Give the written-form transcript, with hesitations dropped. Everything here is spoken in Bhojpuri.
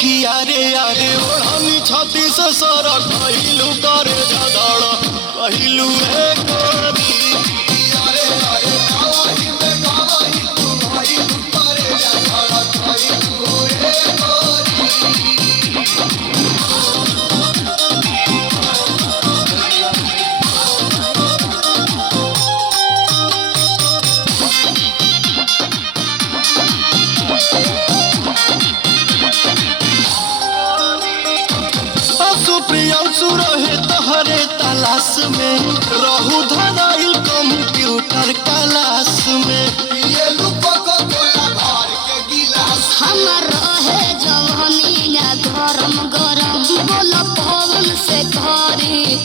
किया रे यारे ओढ़नी छाती से सारा कहलू करे झगड़ा कहलू रे गोरी प्रियांशु रहे तहरे तलाश में रहू धराइल कंप्यूटर क्लास में हम रहे जवानी गरम गरम बोल पवन से घरी